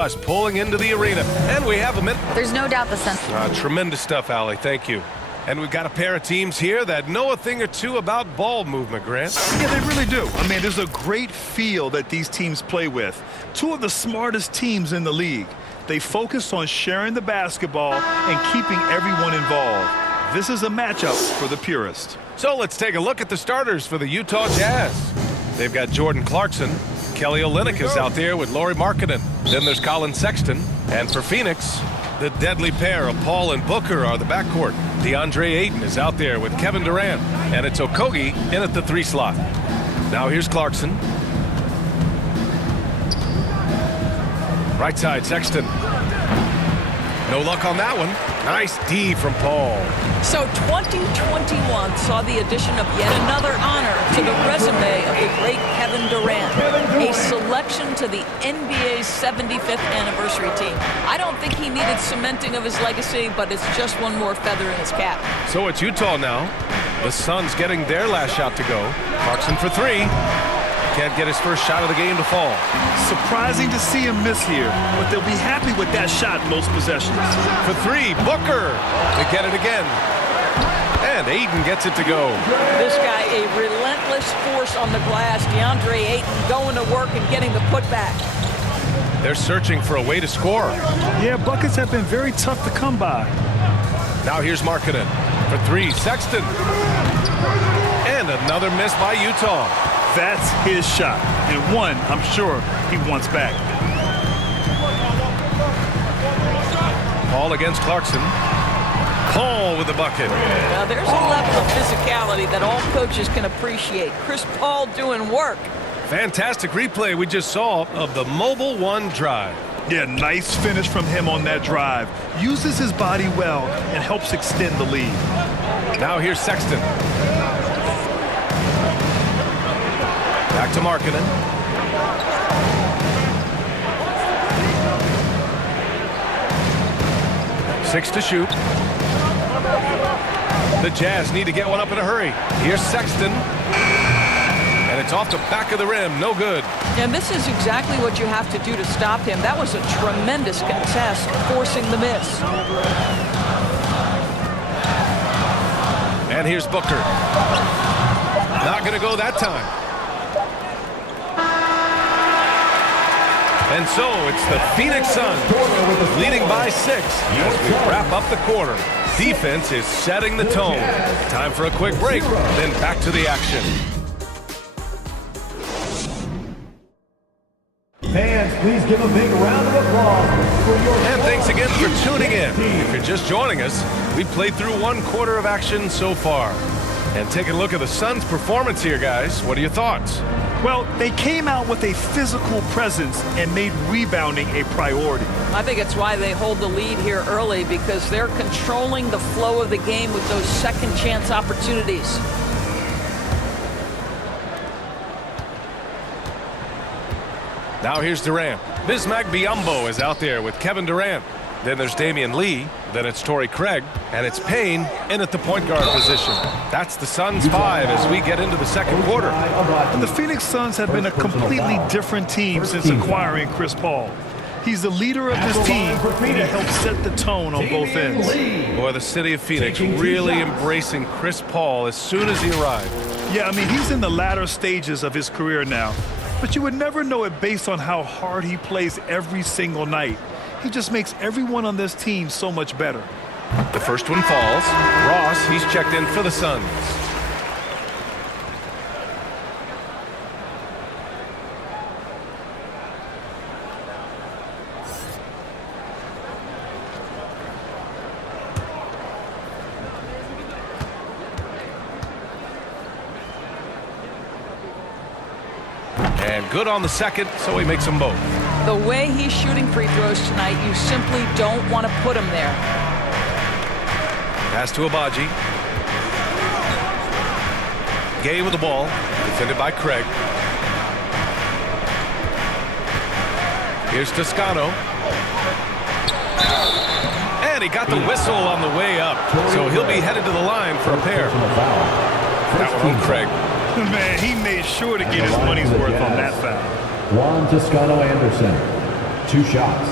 Us pulling into the arena, and we have a minute. There's no doubt the Suns. Tremendous stuff, Allie. Thank you. And we've got a pair of teams here that know a thing or two about ball movement, Grant. Yeah, they really do. I mean, there's a great feel that these teams play with. Two of the smartest teams in the league. They focus on sharing the basketball and keeping everyone involved. This is a matchup for the purist. So let's take a look at the starters for the Utah Jazz. They've got Jordan Clarkson. Kelly Olynyk is out there with Lauri Markkanen. Then there's Colin Sexton. And for Phoenix, the deadly pair of Paul and Booker are the backcourt. DeAndre Ayton is out there with Kevin Durant. And it's Okogie in at the 3 slot. Now here's Clarkson. Right side, Sexton. No luck on that one. Nice D from Paul. So 2021 saw the addition of yet another honor to the resume of the great Kevin Durant, a selection to the NBA's 75th anniversary team. I don't think he needed cementing of his legacy, but it's just one more feather in his cap. So it's Utah now. The Suns getting their last shot to go. Clarkson for 3. Can't get his first shot of the game to fall. Surprising to see him miss here, but they'll be happy with that shot most possessions. For 3, Booker to get it again. And Ayton gets it to go. This guy, a relentless force on the glass. DeAndre Ayton going to work and getting the putback. They're searching for a way to score. Yeah, buckets have been very tough to come by. Now here's Markkanen. For 3, Sexton. And another miss by Utah. That's his shot, and one I'm sure he wants back. Paul against Clarkson. Paul with the bucket. Now there's a level of physicality that all coaches can appreciate. Chris Paul doing work. Fantastic replay we just saw of the Mobile One drive. Yeah, nice finish from him on that drive. Uses his body well and helps extend the lead. Now here's Sexton. Back to Markkanen. Six to shoot. The Jazz need to get one up in a hurry. Here's Sexton. And it's off the back of the rim. No good. And this is exactly what you have to do to stop him. That was a tremendous contest, forcing the miss. And here's Booker. Not going to go that time. And so it's the Phoenix Suns leading by 6 as we wrap up the quarter. Defense is setting the tone. Time for a quick break, then back to the action. Fans, please give a big round of applause for your... And thanks again for tuning in. If you're just joining us, we played through 1 quarter of action so far. And take a look at the Suns' performance here, guys. What are your thoughts? Well, they came out with a physical presence and made rebounding a priority. I think it's why they hold the lead here early, because they're controlling the flow of the game with those second chance opportunities. Now here's Durant. Bismack Biyombo is out there with Kevin Durant. Then there's Damian Lee. Then it's Torrey Craig. And it's Payne in at the point guard position. That's the Suns 5 as we get into the second quarter. And the Phoenix Suns have been a completely different team since acquiring Chris Paul. He's the leader of this team, and he helps set the tone on both ends. Boy, the city of Phoenix really embracing Chris Paul as soon as he arrived. Yeah, I mean, he's in the latter stages of his career now. But you would never know it based on how hard he plays every single night. He just makes everyone on this team so much better. The first one falls. Ross, he's checked in for the Suns. And good on the second, so he makes them both. The way he's shooting free throws tonight, you simply don't want to put him there. Pass to Abaji. Gay with the ball, defended by Craig. Here's Toscano. And he got the whistle on the way up, so he'll be headed to the line for a pair. That one on Craig. Man, he made sure to get his money's worth on that foul. Juan Toscano Anderson, 2 shots.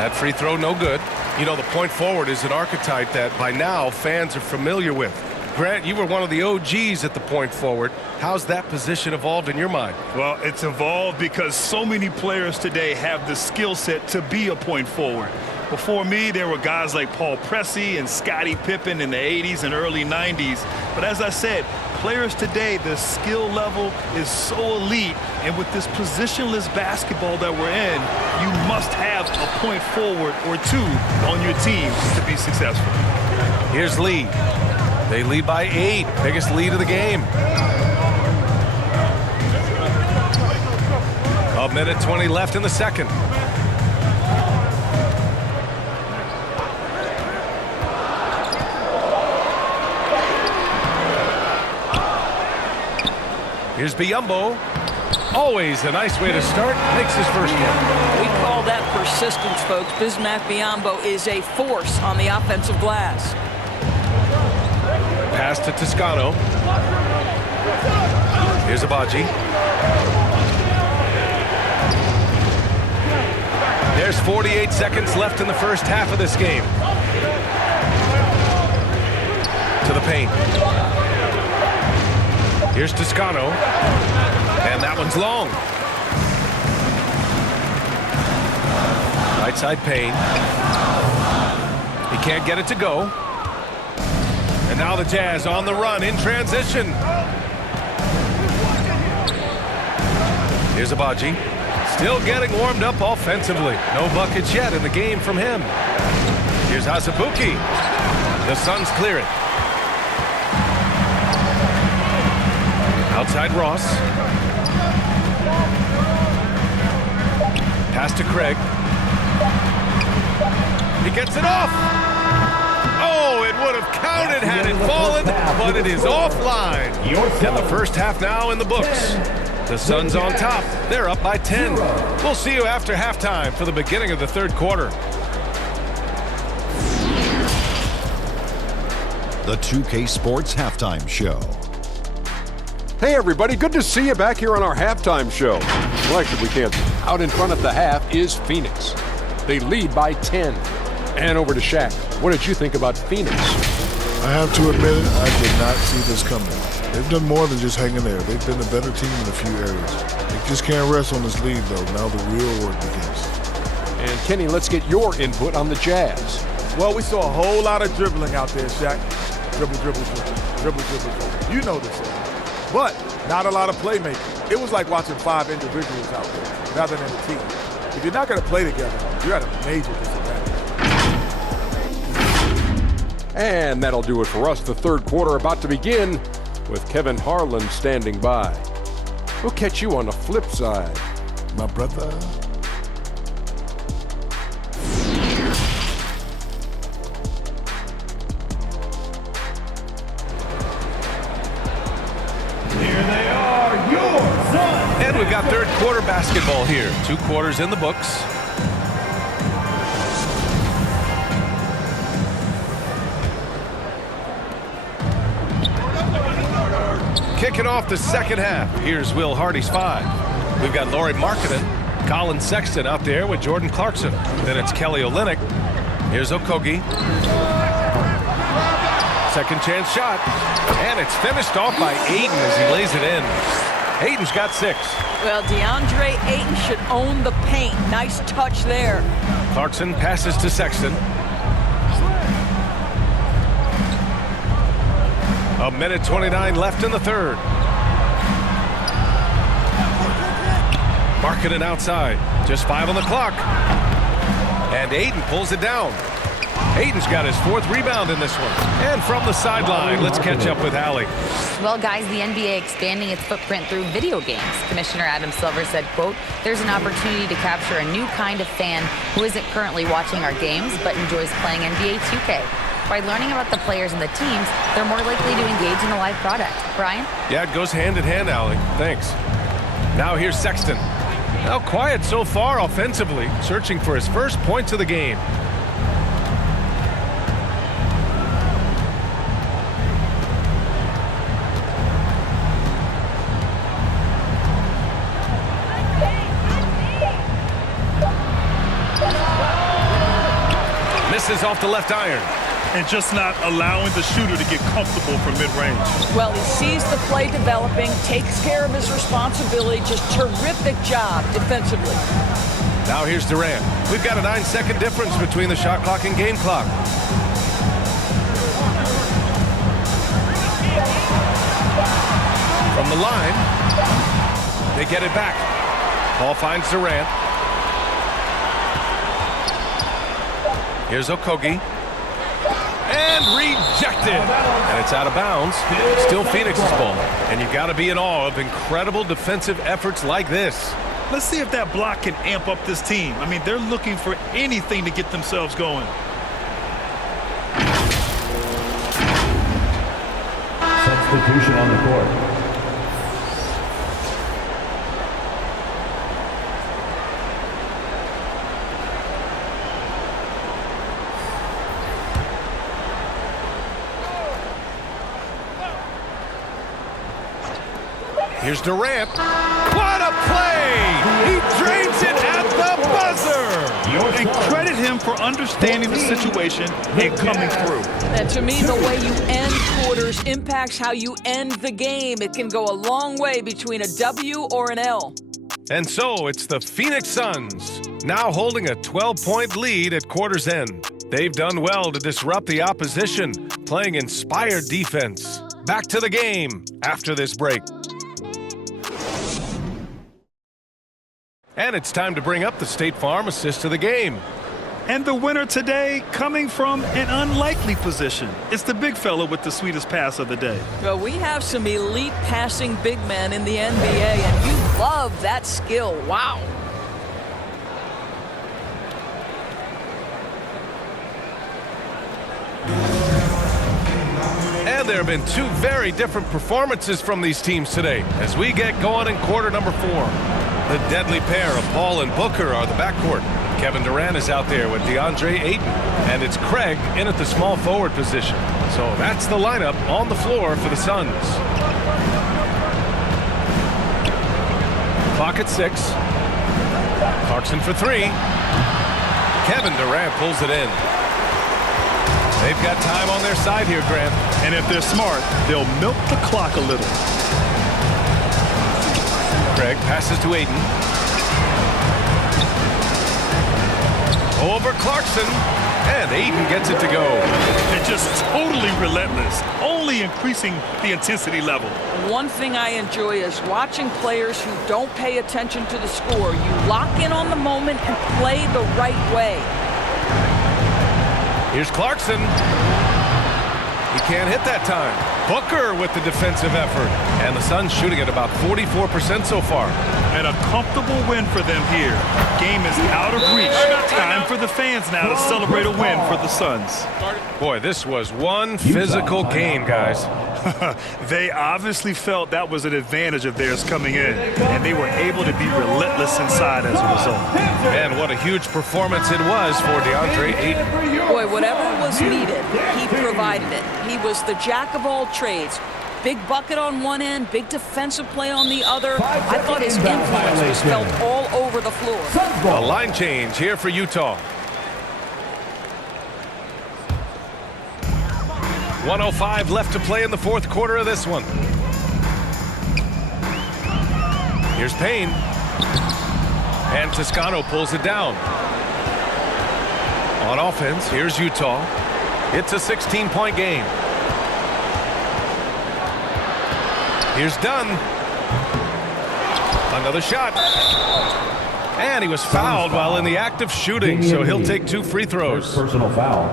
That free throw, no good. You know, the point forward is an archetype that by now fans are familiar with. Grant, you were one of the OGs at the point forward. How's that position evolved in your mind? Well, it's evolved because so many players today have the skill set to be a point forward. Before me, there were guys like Paul Pressey and Scottie Pippen in the 80s and early 90s. But as I said, players today, the skill level is so elite. And with this positionless basketball that we're in, you must have a point forward or two on your team to be successful. Here's Lee. They lead by 8. Biggest lead of the game. A minute 20 left in the second. Here's Biyombo. Always a nice way to start. Makes his first one. We call that persistence, folks. Bismack Biyombo is a force on the offensive glass. Pass to Toscano. Here's Abaji. There's 48 seconds left in the first half of this game. To the paint. Here's Toscano. And that one's long. Right side Payne. He can't get it to go. And now the Jazz on the run in transition. Here's Abaji. Still getting warmed up offensively. No buckets yet in the game from him. Here's Hasabuki. The Suns clear it. Outside Ross. Pass to Craig. He gets it off. Oh, it would have counted had it fallen, but it is offline. And the first half now in the books. The Suns on top. They're up by 10. We'll see you after halftime for the beginning of the third quarter. The 2K Sports Halftime Show. Hey everybody, good to see you back here on our halftime show. Well, actually we can't. Out in front of the half is Phoenix. They lead by 10. And over to Shaq. What did you think about Phoenix? I have to admit it, I did not see this coming. They've done more than just hanging there. They've been a better team in a few areas. They just can't rest on this lead though. Now the real work begins. And Kenny, let's get your input on the Jazz. Well, we saw a whole lot of dribbling out there, Shaq. Dribble, dribble, dribble, dribble, dribble, dribble. You know this. But not a lot of playmaking. It was like watching 5 individuals out there rather than a team. If you're not going to play together, you're at a major disadvantage. And that'll do it for us. The third quarter about to begin with Kevin Harlan standing by. We'll catch you on the flip side. My brother. Here they are, your Suns. And we've got third quarter basketball here. 2 quarters in the books. Kicking off the second half. Here's Will Hardy's 5. We've got Lauri Markkanen, Colin Sexton out there with Jordan Clarkson. Then it's Kelly Olynyk. Here's Okogie. Second chance shot. And it's finished off by Ayton as he lays it in. Ayton's got 6. Well, DeAndre Ayton should own the paint. Nice touch there. Clarkson passes to Sexton. A minute 29 left in the third. Markkanen outside. Just 5 on the clock. And Ayton pulls it down. Ayton's got his 4th rebound in this one. And from the sideline, let's catch up with Allie. Well, guys, the NBA expanding its footprint through video games. Commissioner Adam Silver said, quote, "There's an opportunity to capture a new kind of fan who isn't currently watching our games but enjoys playing NBA 2K. By learning about the players and the teams, they're more likely to engage in the live product." Brian? Yeah, it goes hand in hand, Allie. Thanks. Now here's Sexton. Now quiet so far offensively, searching for his first points of the game. is off the left iron. And just not allowing the shooter to get comfortable from mid-range. Well, he sees the play developing, takes care of his responsibility. Just terrific job defensively. Now here's Durant. We've got a 9-second difference between the shot clock and game clock. From the line, they get it back. Ball finds Durant. Here's Okogie. And rejected. And it's out of bounds. Still Phoenix's ball. And you've got to be in awe of incredible defensive efforts like this. Let's see if that block can amp up this team. I mean, they're looking for anything to get themselves going. Substitution on the court. Here's Durant. What a play! He drains it at the buzzer! And credit him for understanding the situation and coming through. And to me, the way you end quarters impacts how you end the game. It can go a long way between a W or an L. And so it's the Phoenix Suns, now holding a 12-point lead at quarter's end. They've done well to disrupt the opposition, playing inspired defense. Back to the game after this break. And it's time to bring up the State Farm assist of the game. And the winner today coming from an unlikely position. It's the big fella with the sweetest pass of the day. Well, we have some elite passing big men in the NBA, and you love that skill. Wow. And there have been two very different performances from these teams today as we get going in quarter number 4. The deadly pair of Paul and Booker are the backcourt. Kevin Durant is out there with DeAndre Ayton, and it's Craig in at the small forward position. So that's the lineup on the floor for the Suns. Clock at 6. Clarkson for 3. Kevin Durant pulls it in. They've got time on their side here, Grant. And if they're smart, they'll milk the clock a little. Craig passes to Ayton. Over Clarkson. And Ayton gets it to go. They're just totally relentless, only increasing the intensity level. One thing I enjoy is watching players who don't pay attention to the score. You lock in on the moment and play the right way. Here's Clarkson. He can't hit that time. Booker with the defensive effort. And the Suns shooting at about 44% so far. And a comfortable win for them here. Game is out of reach. Time for the fans now to celebrate a win for the Suns. Boy, this was one physical game, guys. They obviously felt that was an advantage of theirs coming in, and they were able to be relentless inside as a result. And what a huge performance it was for DeAndre Ayton. Boy, whatever was needed, he provided it. He was the jack of all trades. Big bucket on one end, big defensive play on the other. I thought his influence was felt all over the floor. A line change here for Utah. 1:05 left to play in the fourth quarter of this one. Here's Payne. And Toscano pulls it down. On offense, here's Utah. It's a 16-point game. Here's Dunn. Another shot. And he was fouled while in the act of shooting, so he'll take 2 free throws. Personal foul.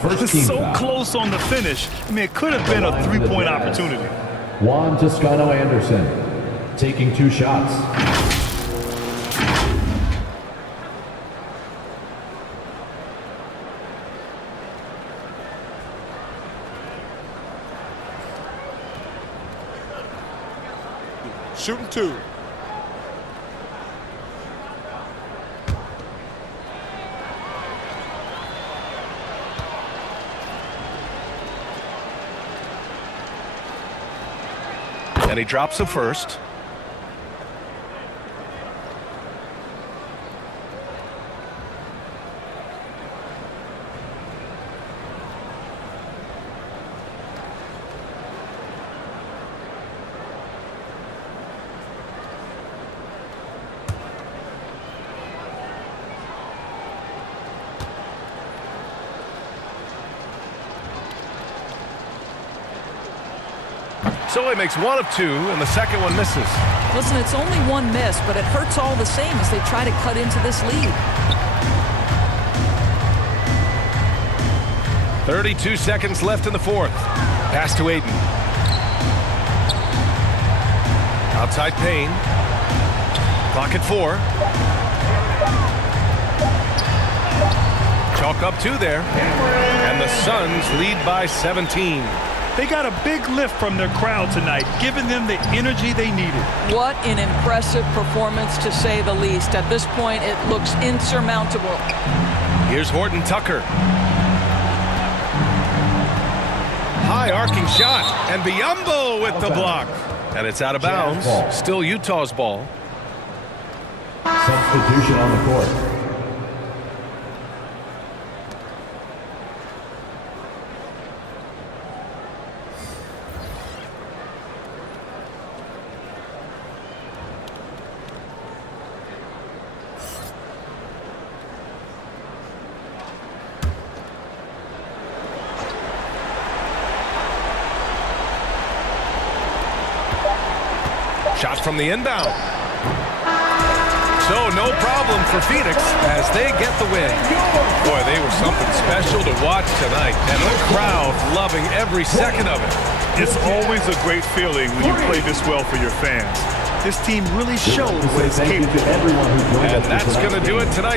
First team So foul. close on the finish. I mean, it could have been a three-point opportunity. Juan Toscano Anderson taking 2 shots. Shooting 2. And he drops the first. So he makes one of two, and the second one misses. Listen, it's only one miss, but it hurts all the same as they try to cut into this lead. 32 seconds left in the fourth. Pass to Aiden. Outside Payne. Clock at 4. Chalk up 2 there. And the Suns lead by 17. They got a big lift from their crowd tonight, giving them the energy they needed. What an impressive performance, to say the least. At this point, it looks insurmountable. Here's Horton Tucker. High arcing shot, and Biyombo with the block. And it's out of bounds. Still Utah's ball. Substitution on the court. Shot from the inbound. So no problem for Phoenix as they get the win. Boy, they were something special to watch tonight, and the crowd loving every second of it. It's always a great feeling when you play this well for your fans. This team really shows what it's capable of. And that's going to do it tonight.